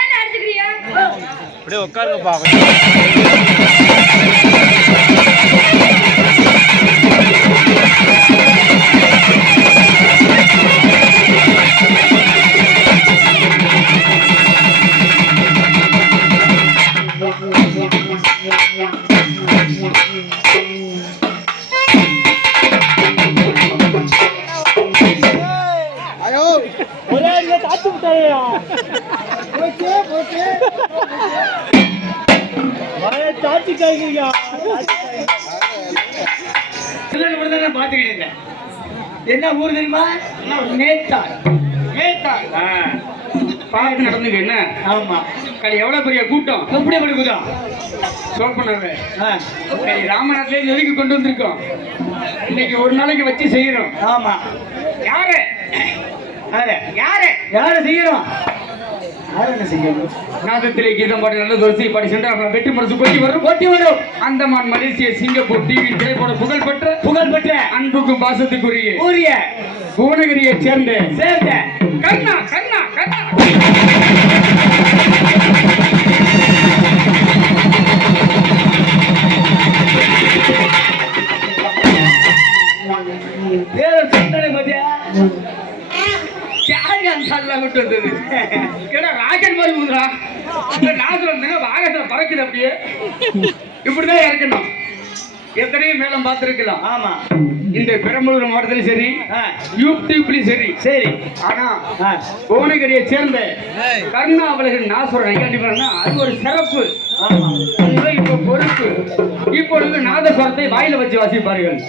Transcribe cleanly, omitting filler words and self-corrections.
ஏன் அடிச்சுக்கிறியா? அப்படியே உட்காருங்கப்பா. ஒரே தாத்து விட்டாயா? தாத்தி காய்கறியா? பாத்துக்கிட்டு என்ன ஊர் தெரியுமா? மேத்தாள். மேத்தாள் பார்த்து நடந்துக்க. என்ன? ஆமா. கலை எவ்வளவு பெரிய கூட்டம், எப்படி எப்படி கூட்டம் சோப்பனவே ராமநாட்டிலே நெருங்கி கொண்டு வந்திருக்கோம். இன்னைக்கு ஒரு நாளைக்கு வச்சு செய்யறோம். ஆமா. யாரு யாரு யாரு யாரு செய்யறோம்? நாதத்திலே கீதம் பாடி நல்ல தோசை பாடி சென்றால் வெற்றி மனசு கொட்டி வரும். அந்தமான், மலேசியா, சிங்கப்பூர் டிவி திரைப்பட புகழ்பெற்ற அன்புக்கும் பாசத்துக்குரிய புவனகிரியை சேர்ந்த கண்ணா கண்ணா கண்ணா விட்டு வந்தது ராக்கெட் மாதிரி போகுதுடா. வாகனத்துல பறக்குது. அப்படியே இப்படிதான் இறக்கணும். எத்தனையோ மேலும் பார்த்திருக்கலாம். ஆமா. இந்த பெரம்பலூர் மாவட்டத்திலும் சரி, யூடியூப்லயும் சரி சரி. ஆனா புவனகிரியை சேர்ந்த கருணாவலகன் நாசுரன் கண்டிப்பா அது ஒரு சிறப்பு. இப்ப பொறுப்பு. இப்பொழுது நாதஸ்வரத்தை வாயில வச்சு வாசிப்பார்கள்.